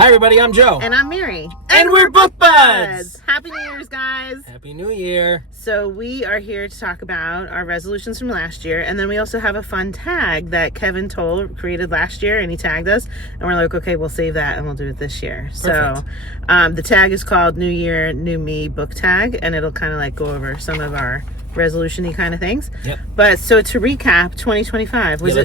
Hi everybody, I'm Joe. And I'm Mary. And we're Book Buds! Happy New Year's, guys. Happy New Year. So we are here to talk about our resolutions from last year. And then we also have a fun tag that Kevin created last year, and he tagged us. And we're like, okay, we'll save that and we'll do it this year. Perfect. So the tag is called New Year, New Me Book Tag. And it'll kind of like go over some of our resolution-y kind of things. Yep. But so to recap, 2025, was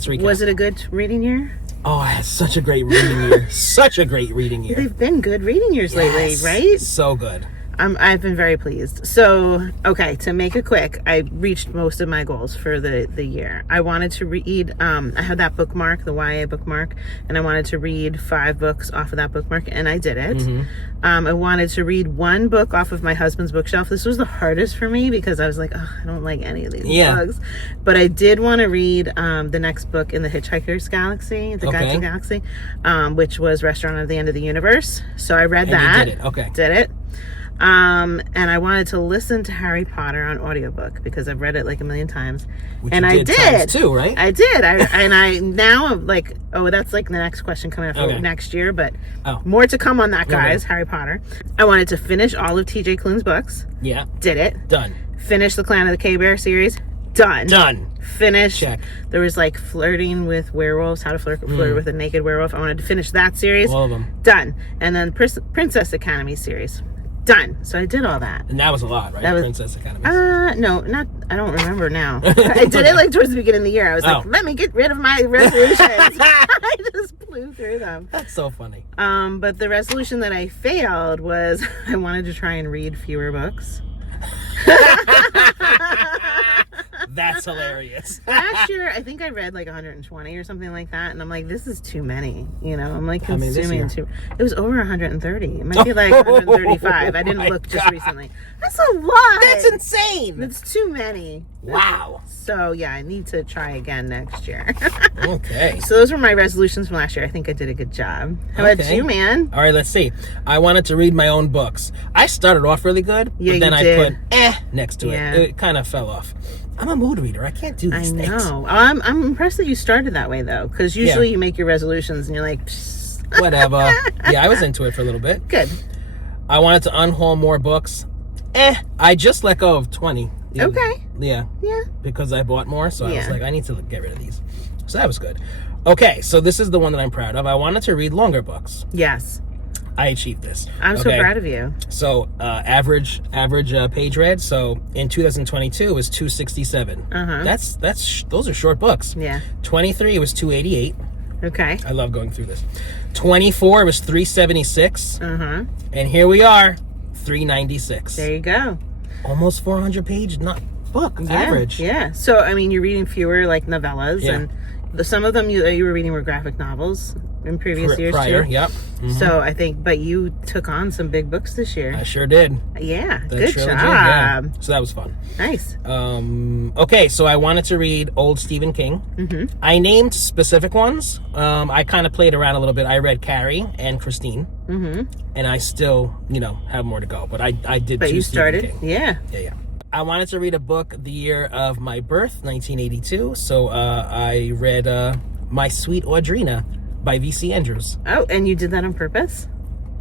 it a good reading year? Oh, I had such a great reading year. Such a great reading year. They've been good reading years lately, right? So good. I've been very pleased. So, okay, to make it quick, I reached most of my goals for the year. I wanted to read, I had that bookmark, the YA bookmark, and I wanted to read 5 books off of that bookmark, and I did it. Mm-hmm. I wanted to read 1 book off of my husband's bookshelf. This was the hardest for me because I was like, oh, I don't like any of these books. But I did want to read the next book in the Hitchhiker's Galaxy, the Guide to the Galaxy, which was Restaurant at the End of the Universe. So I read that. You did it. Okay. Did it. And I wanted to listen to Harry Potter on audiobook because I've read it like a million times. Which and you I did times 2, right? I did. I now I'm like, oh, that's like the next question coming up for next year, but more to come on that, guys. Okay. Harry Potter. I wanted to finish all of TJ Klune's books. Yeah. Did it. Done. Finish the Clan of the K-Bear series. Done. Finished. Check. There was like flirting with werewolves, how to flirt with a naked werewolf. I wanted to finish that series. All of them. Done. And then Princess Academy series. Done. So I did all that. And that was a lot, right? Princess Academy. No, not. I don't remember now. I did it like towards the beginning of the year. I was like, let me get rid of my resolutions. I just blew through them. That's so funny. But the resolution that I failed was I wanted to try and read fewer books. That's hilarious. Last year, I think I read like 120 or something like that, and I'm like, this is too many. You know, I'm like consuming too. It was over 130. It might be like 135. I didn't look just recently. That's a lot. That's insane. It's too many. Wow. So yeah, I need to try again next year. Okay. So those were my resolutions from last year. I think I did a good job. How about you, man? All right, let's see. I wanted to read my own books. I started off really good, but then I put next to it. It kind of fell off. I'm a mood reader. I can't do these things. I know. I'm impressed that you started that way, though, because usually you make your resolutions and you're like, psst. Whatever. Yeah, I was into it for a little bit. Good. I wanted to unhaul more books. I just let go of 20. Okay. Yeah. Yeah. Because I bought more, so I was like, I need to get rid of these. So that was good. Okay, so this is the one that I'm proud of. I wanted to read longer books. Yes. I achieved this. I'm so proud of you. So average page read. So in 2022 was 267. Those are short books. Yeah. 23 was 288. Okay. I love going through this. 24 was 376. And here we are, 396. There you go. Almost 400 page book average. Yeah. So I mean, you're reading fewer like novellas, and some of them you were reading were graphic novels in previous years prior, too. Yep. So I think, but you took on some big books this year. I sure did. Yeah, The good trilogy, job. Yeah. So that was fun. Nice. Okay, so I wanted to read old Stephen King. I named specific ones. I kind of played around a little bit. I read Carrie and Christine. And I still, have more to go. But I did. But you started. Stephen King. Yeah. I wanted to read a book the year of my birth, 1982. So I read My Sweet Audrina by V.C. Andrews. Oh, and you did that on purpose?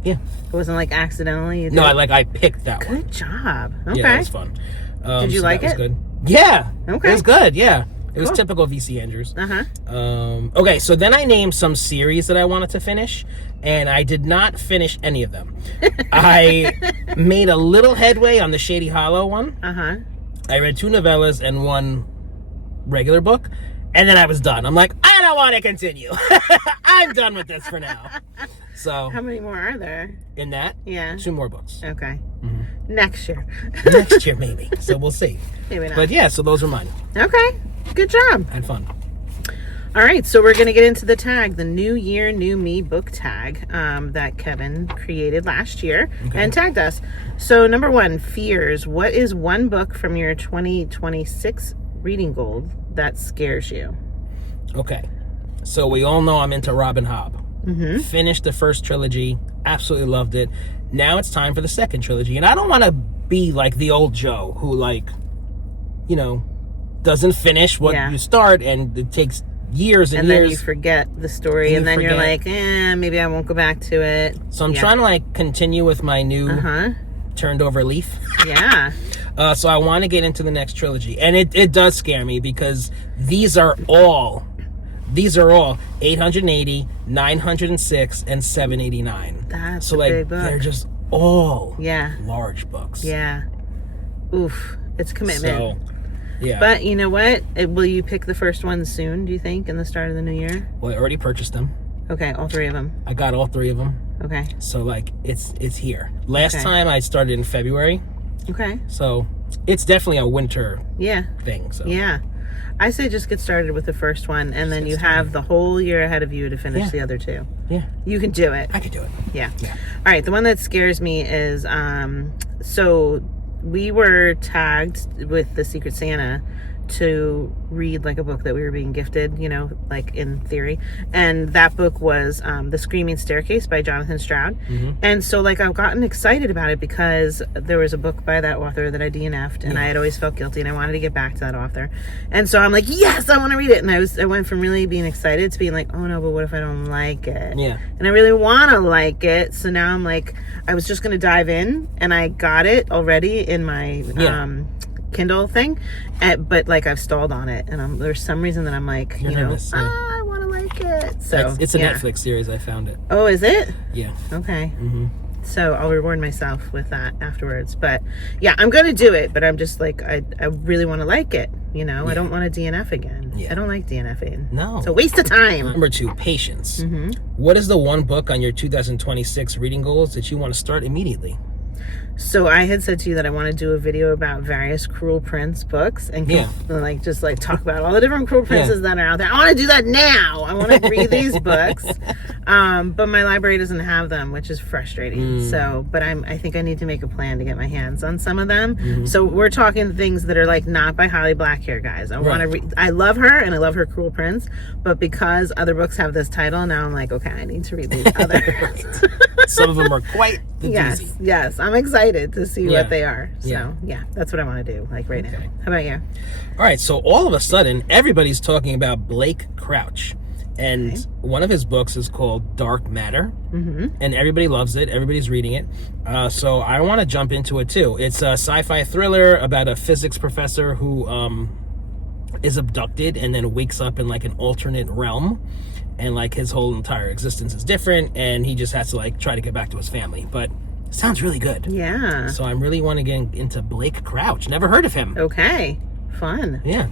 Yeah. It wasn't like accidentally? No, I picked that one. Good job. Okay. Yeah, it was fun. Did you like it? Good. Yeah. Okay. It was good, yeah. It was typical V.C. Andrews. Okay, so then I named some series that I wanted to finish, and I did not finish any of them. I made a little headway on the Shady Hollow one. I read 2 novellas and 1 regular book, and then I was done. I'm like, I don't want to continue. I'm done with this for now. So how many more are there? In that? Yeah. 2 more books. Okay. Next year. Next year, maybe. So we'll see. Maybe not. But yeah, so those are mine. Okay. Good job. Had fun. All right, so we're going to get into the tag, the New Year, New Me book tag that Kevin created last year and tagged us. So number 1, fears. What is one book from your 2026 reading goal that scares you? Okay, so we all know I'm into Robin Hobb. Finished the first trilogy, absolutely loved it. Now it's time for the second trilogy, and I don't want to be like the old Joe who doesn't finish what you start, and it takes years and and years. then you forget the story, and then you're like, maybe I won't go back to it. So I'm trying to like continue with my new turned over leaf. Yeah. So I want to get into the next trilogy, and it does scare me because these are all 880, 906, and 789. That's so a like big book. they're just all large books. Yeah. Oof. It's commitment. So, yeah. But you know what? Will you pick the first one soon, do you think, in the start of the new year? Well, I already purchased them. Okay, all 3 of them. I got all 3 of them. Okay. So like it's here. Last time I started in February. Okay. So it's definitely a winter thing. So yeah. I say just get started with the first one, and then you have the whole year ahead of you to finish the other 2. Yeah. You can do it. I can do it. Yeah. All right. The one that scares me is so we were tagged with the Secret Santa to read like a book that we were being gifted, you know, like in theory, and that book was The Screaming Staircase by Jonathan Stroud. And so like I've gotten excited about it because there was a book by that author that I DNF'd, and I had always felt guilty, and I wanted to get back to that author, and so I'm like, yes, I want to read it. And I went from really being excited to being like, oh no, but what if I don't like it? And I really want to like it, so now I'm like, I was just gonna dive in, and I got it already in my Kindle thing, but like I've stalled on it, and there's some reason that I'm like, I want to like it. So it's a Netflix series. I found it. Oh, is it? Yeah. Okay. So I'll reward myself with that afterwards. But yeah, I'm gonna do it. But I'm just like, I really want to like it. You know, I don't want to DNF again. I don't like DNFing. No, it's a waste of time. Number 2, patience. What is the one book on your 2026 reading goals that you want to start immediately? So I had said to you that I want to do a video about various Cruel Prince books, and like just like talk about all the different Cruel Princes that are out there. I want to do that now. I want to read these books, but my library doesn't have them, which is frustrating. So, but I think I need to make a plan to get my hands on some of them. So we're talking things that are like not by Holly Blackhair, guys. I want to read. I love her, and I love her Cruel Prince, but because other books have this title, now I'm like, okay, I need to read these others. Some of them are quite the doozy. Yes, I'm excited to see what they are. So yeah, that's what I want to do, like right now. How about you? All right, so all of a sudden, everybody's talking about Blake Crouch, and one of his books is called Dark Matter, and everybody loves it. Everybody's reading it. So I want to jump into it too. It's a sci-fi thriller about a physics professor who is abducted and then wakes up in like an alternate realm. And like his whole entire existence is different, and he just has to like try to get back to his family. But it sounds really good. Yeah. So I really want to get into Blake Crouch. Never heard of him. Okay. Fun. Yeah.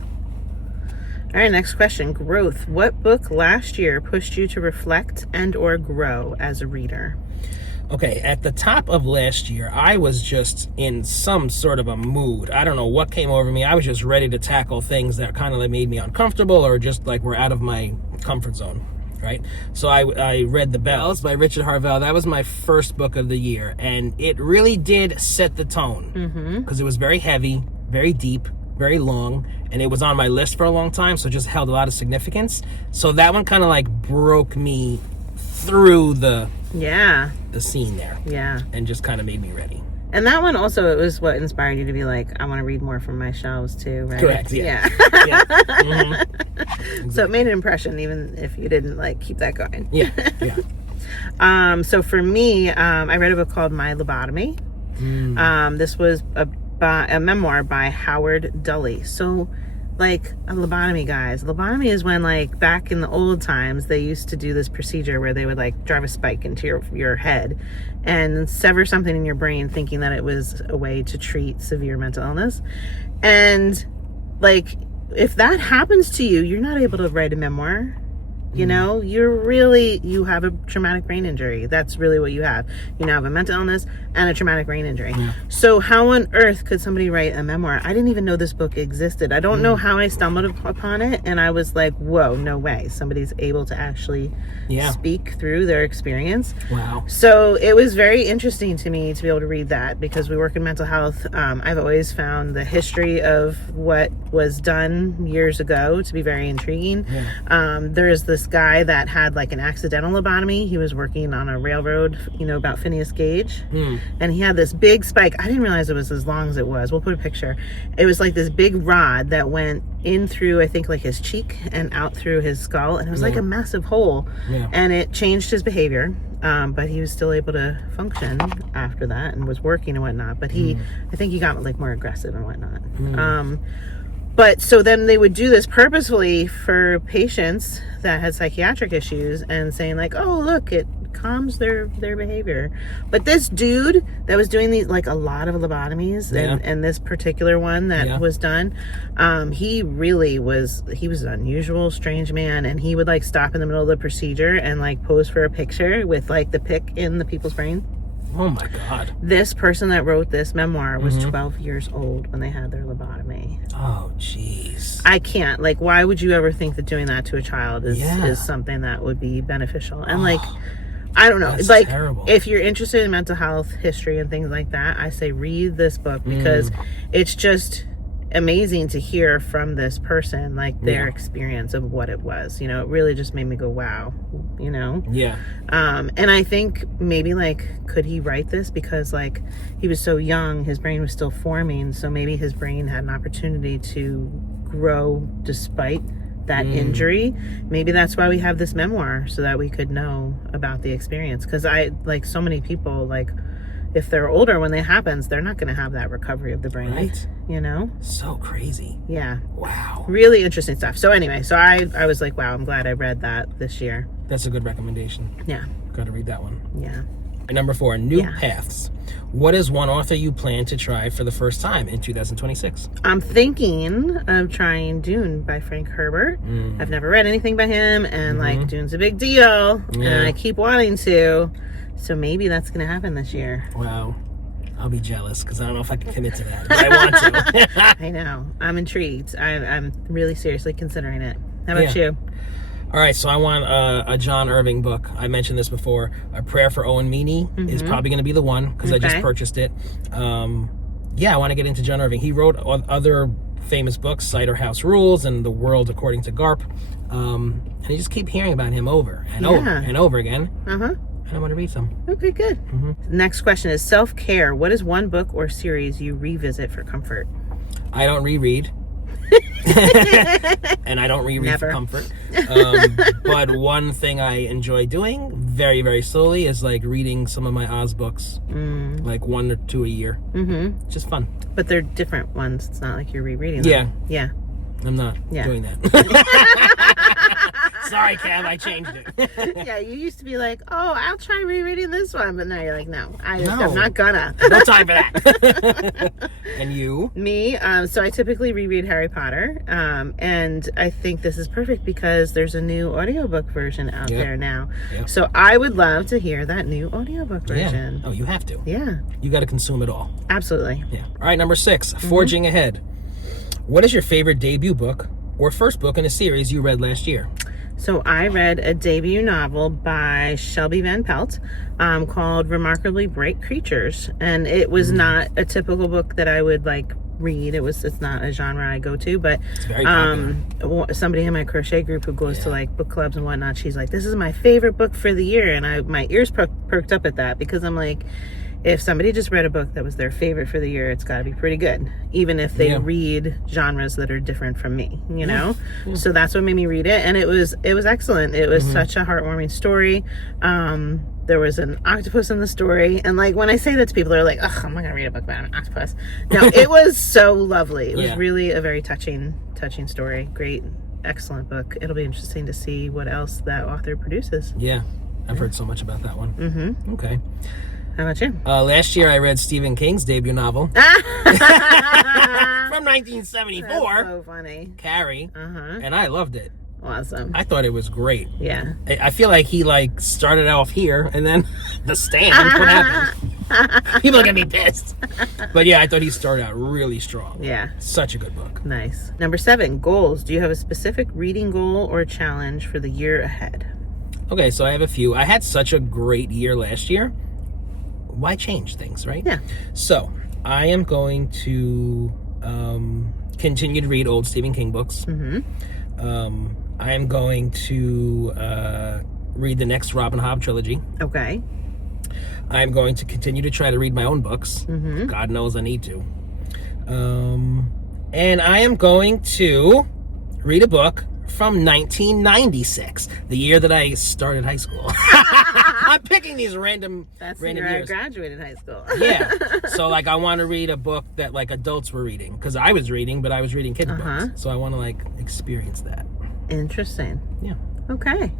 All right, next question. Growth. What book last year pushed you to reflect and or grow as a reader? Okay, at the top of last year, I was just in some sort of a mood. I don't know what came over me. I was just ready to tackle things that kind of like made me uncomfortable or just like were out of my comfort zone, right? So I read The Bells by Richard Harvell. That was my first book of the year, and it really did set the tone because it was very heavy, very deep, very long, and it was on my list for a long time, so it just held a lot of significance. So that one kind of like broke me through the scene there, and just kind of made me ready. And that one also, it was what inspired you to be like, I want to read more from my shelves too, right? Correct. Yeah. So it made an impression, even if you didn't like keep that going. Yeah. So for me, I read a book called My Lobotomy. This was a memoir by Howard Dully. So like a lobotomy, guys. Lobotomy is when like back in the old times they used to do this procedure where they would like drive a spike into your head and sever something in your brain, thinking that it was a way to treat severe mental illness. And like if that happens to you, you're not able to write a memoir. You know, you have a traumatic brain injury. That's really what you have. You now have a mental illness and a traumatic brain injury. So how on earth could somebody write a memoir? I didn't even know this book existed. I don't know how I stumbled upon it. And I was like, whoa, no way. Somebody's able to actually speak through their experience. Wow. So it was very interesting to me to be able to read that because we work in mental health. I've always found the history of what was done years ago to be very intriguing. There is this this guy that had like an accidental lobotomy. He was working on a railroad, about Phineas Gage. And he had this big spike. I didn't realize it was as long as it was. We'll put a picture. It was like this big rod that went in through, I think, like his cheek and out through his skull. And it was like a massive hole. Yeah. And it changed his behavior. But he was still able to function after that and was working and whatnot. But I think he got like more aggressive and whatnot. But so then they would do this purposefully for patients that had psychiatric issues and saying like, oh, look, it calms their behavior. But this dude that was doing these, like a lot of lobotomies and this particular one that was done, he was an unusual, strange man. And he would like stop in the middle of the procedure and like pose for a picture with like the pick in the people's brain. Oh my God. This person that wrote this memoir was 12 years old when they had their lobotomy. Oh, jeez. I can't. Like, why would you ever think that doing that to a child is something that would be beneficial? And like, I don't know. That's like, terrible. If you're interested in mental health history and things like that, I say read this book because it's just amazing to hear from this person, like their experience of what it was. It really just made me go, wow, Yeah. And I think maybe like, could he write this because like he was so young, his brain was still forming, so maybe his brain had an opportunity to grow despite that injury. Maybe that's why we have this memoir, so that we could know about the experience. Because so many people, like, if they're older when it happens, they're not going to have that recovery of the brain. Right. So crazy. Yeah. Wow. Really interesting stuff. So anyway, so I was like, wow, I'm glad I read that this year. That's a good recommendation. Yeah. Got to read that one. Yeah. And number 4, New Paths. What is one author you plan to try for the first time in 2026? I'm thinking of trying Dune by Frank Herbert. I've never read anything by him, and like Dune's a big deal, and I keep wanting to. So maybe that's going to happen this year. Wow. I'll be jealous because I don't know if I can commit to that, but I want to. I know. I'm intrigued. I'm really seriously considering it. How about you? All right, so I want a John Irving book. I mentioned this before. A Prayer for Owen Meany is probably going to be the one because I just purchased it. I want to get into John Irving. He wrote other famous books, Cider House Rules and The World According to Garp. And I just keep hearing about him over and over and over again. And I want to read some. Okay, good. Next question is self-care. What is one book or series you revisit for comfort? I don't reread. And I don't reread for comfort. But one thing I enjoy doing very, very slowly is like reading some of my Oz books, like 1 or 2 a year. Just fun. But they're different ones. It's not like you're rereading them. Yeah. I'm not doing that. Sorry, Cam, I changed it. Yeah, you used to be like, oh, I'll try rereading this one. But now you're like, no, I'm not gonna. No time for that. And you? Me, so I typically reread Harry Potter. And I think this is perfect because there's a new audiobook version out there now. So I would love to hear that new audiobook version. Oh, you have to. Yeah. You got to consume it all. Absolutely. Yeah. All right, number 6, Forging Ahead. What is your favorite debut book or first book in a series you read last year? So I read a debut novel by Shelby Van Pelt called Remarkably Bright Creatures. And it was not a typical book that I would like read. It's not a genre I go to, but it's very popular. Somebody in my crochet group who goes to like book clubs and whatnot, she's like, this is my favorite book for the year. And my ears perked up at that because I'm like, if somebody just read a book that was their favorite for the year, it's got to be pretty good, even if they read genres that are different from me, So that's what made me read it, and it was excellent. It was such a heartwarming story. There was an octopus in the story, and like when I say that to people, they're like, "Ugh, I'm not gonna read a book about an octopus." No, it was so lovely. It was really a very touching story. Great, excellent book. It'll be interesting to see what else that author produces. Yeah, I've heard so much about that one. Okay. How about you? Last year I read Stephen King's debut novel. From 1974. That's so funny. Carrie. And I loved it. Awesome. I thought it was great. Yeah. I feel like he like started off here and then The Stand. What happened? People are going to be pissed. But yeah, I thought he started out really strong. Yeah. Such a good book. Nice. Number 7, goals. Do you have a specific reading goal or challenge for the year ahead? Okay, so I have a few. I had such a great year last year. Why change things, right? Yeah. So I am going to continue to read old Stephen King books. I am going to read the next Robin Hobb trilogy. Okay. I'm going to continue to try to read my own books. Mm-hmm. God knows I need to. And I am going to read a book from 1996, the year that I started high school. I'm picking these random year years. I graduated high school. Yeah. So, like, I want to read a book that, like, adults were reading. Because I was reading, but I was reading kids' books. So I want to, like, experience that. Interesting. Yeah. Okay.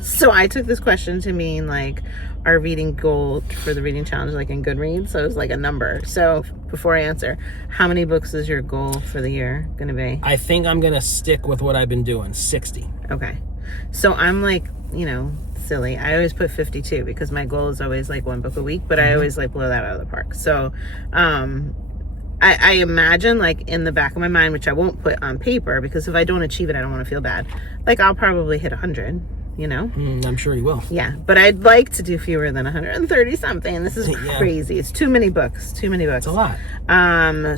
So I took this question to mean, like, our reading goal for the reading challenge, like in Goodreads. So it was like a number. So before I answer, how many books is your goal for the year going to be? I think I'm going to stick with what I've been doing, 60. Okay. So I'm like, you know, silly. I always put 52 because my goal is always like one book a week, but I always like blow that out of the park. So I imagine, like, in the back of my mind, which I won't put on paper because if I don't achieve it, I don't want to feel bad. Like, I'll probably hit 100. You know? I'm sure you will. Yeah, but I'd like to do fewer than 130 something. This is crazy. It's too many books. It's a lot.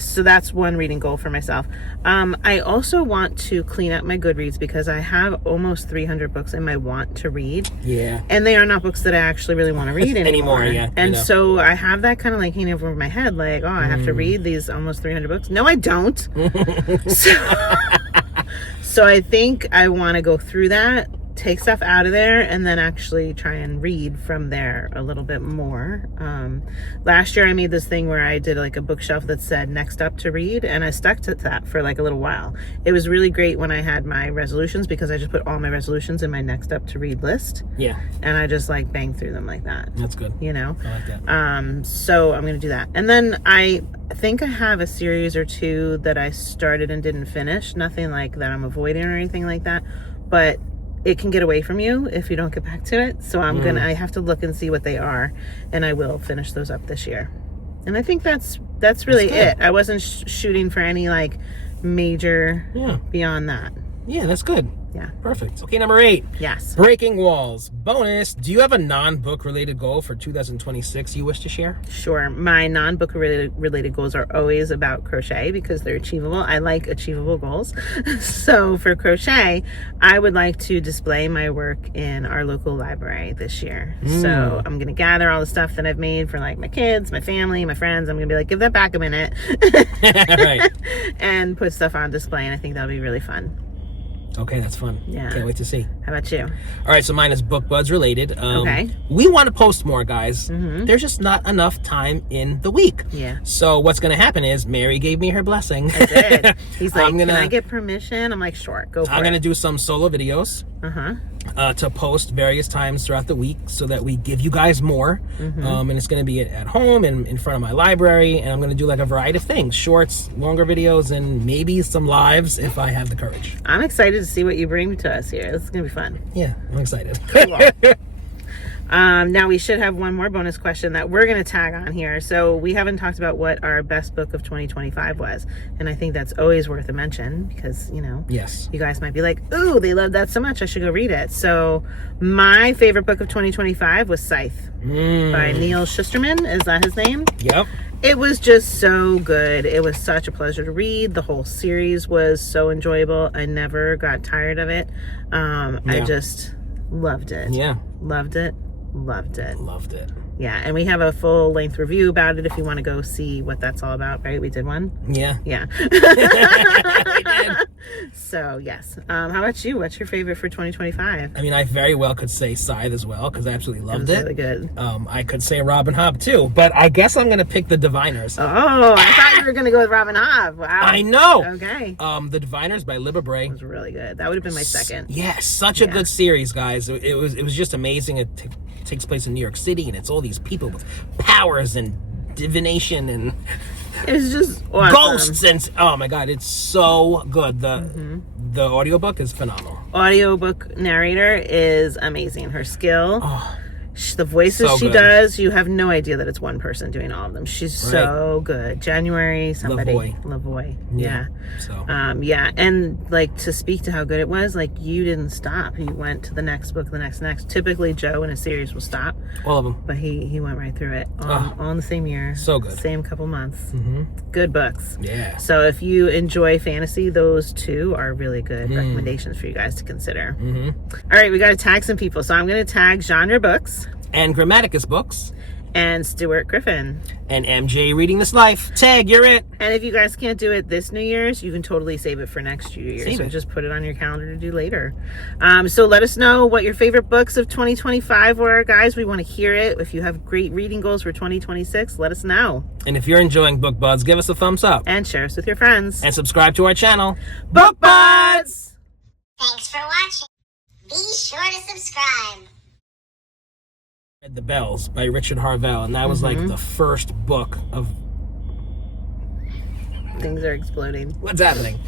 So that's one reading goal for myself. I also want to clean up my Goodreads because I have almost 300 books in my want to read. Yeah. And they are not books that I actually really want to read anymore. Yeah. And so I have that kind of like hanging over my head, like, oh, I have to read these almost 300 books. No, I don't. So I think I want to go through that, take stuff out of there, and then actually try and read from there a little bit more. Last year I made this thing where I did like a bookshelf that said next up to read, and I stuck to that for like a little while. It was really great when I had my resolutions because I just put all my resolutions in my next up to read list. Yeah. And I just like bang through them like that. That's good. You know? I like that. So I'm gonna do that. And then I think I have a series or two that I started and didn't finish. Nothing like that I'm avoiding or anything like that. But it can get away from you if you don't get back to it. So I have to look and see what they are, and I will finish those up this year. And I think that's really it. I wasn't shooting for any like major beyond that. Yeah, that's good. Yeah. Perfect. Okay, number 8. Yes. Breaking walls. Bonus. Do you have a non-book related goal for 2026 you wish to share? Sure. My non-book related goals are always about crochet because they're achievable. I like achievable goals. So for crochet, I would like to display my work in our local library this year. So I'm going to gather all the stuff that I've made for like my kids, my family, my friends. I'm going to be like, give that back a minute. Right. And put stuff on display. And I think that'll be really fun. Okay, that's fun. Yeah. Can't wait to see. How about you? All right, so mine is Book Buds related. Okay. We want to post more, guys. There's just not enough time in the week. Yeah. So what's going to happen is Mary gave me her blessing. I did. He's like, can I get permission? I'm like, sure, go for it. I'm going to do some solo videos. To post various times throughout the week so that we give you guys more. And it's going to be at home and in front of my library. And I'm going to do like a variety of things, shorts, longer videos, and maybe some lives if I have the courage. I'm excited to see what you bring to us here. This is going to be fun. Yeah, I'm excited. Cool. Now we should have one more bonus question that we're going to tag on here. So we haven't talked about what our best book of 2025 was. And I think that's always worth a mention because, you know, yes, you guys might be like, ooh, they love that so much, I should go read it. So my favorite book of 2025 was Scythe by Neil Shusterman. Is that his name? Yep. It was just so good. It was such a pleasure to read. The whole series was so enjoyable. I never got tired of it. I just loved it. Yeah. Loved it. Loved it. Loved it. Yeah, and we have a full length review about it if you want to go see what that's all about, right? We did one? Yeah. Yeah. We did. So, yes. How about you? What's your favorite for 2025? I mean, I very well could say Scythe as well because I absolutely loved it. Really good. I could say Robin Hobb too, but I guess I'm going to pick The Diviners. Oh, I thought you were going to go with Robin Hobb. Wow. I know. Okay. The Diviners by Libba Bray. It was really good. That would have been my second. Yeah, such a good series, guys. It was just amazing. It takes place in New York City, and it's all these people with powers and divination and it was just awesome. Ghosts and oh my god, it's so good. The audiobook is phenomenal. Audiobook narrator is amazing. Her skill, the voices So she good. does, you have no idea that it's one person doing all of them. She's so good. January somebody. Lavoie. Yeah. So yeah, and like to speak to how good it was, like you didn't stop. You went to the next book, the next. Typically Joe in a series will stop. All of them. But he went right through it all in the same year. So good. Same couple months. Mm-hmm. Good books. Yeah. So if you enjoy fantasy, those two are really good recommendations for you guys to consider. Mm-hmm. All right, we got to tag some people. So I'm going to tag Genre Books. And Grammaticus Books. And Stuart Griffin. And MJ Reading This Life. Tag, you're it. And if you guys can't do it this New Year's, you can totally save it for next New Year's. So just put it on your calendar to do later. So let us know what your favorite books of 2025 were, guys. We want to hear it. If you have great reading goals for 2026, let us know. And if you're enjoying Book Buds, give us a thumbs up. And share us with your friends. And subscribe to our channel, Book Buds! Thanks for watching. Be sure to subscribe. The Bells by Richard Harvell, and that was like the first book of... Things are exploding. What's happening?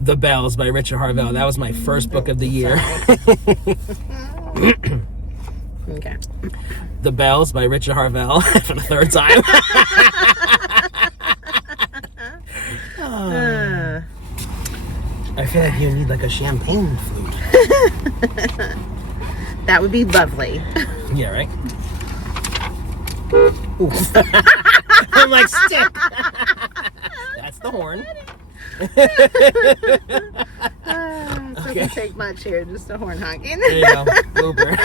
The Bells by Richard Harvell. That was my first book of the year. Okay. The Bells by Richard Harvell for the third time. I feel like you need like a champagne flute. That would be lovely. Yeah, right? I'm like, stick. That's the horn. It doesn't take much here, just a horn honking. There you go. Blooper.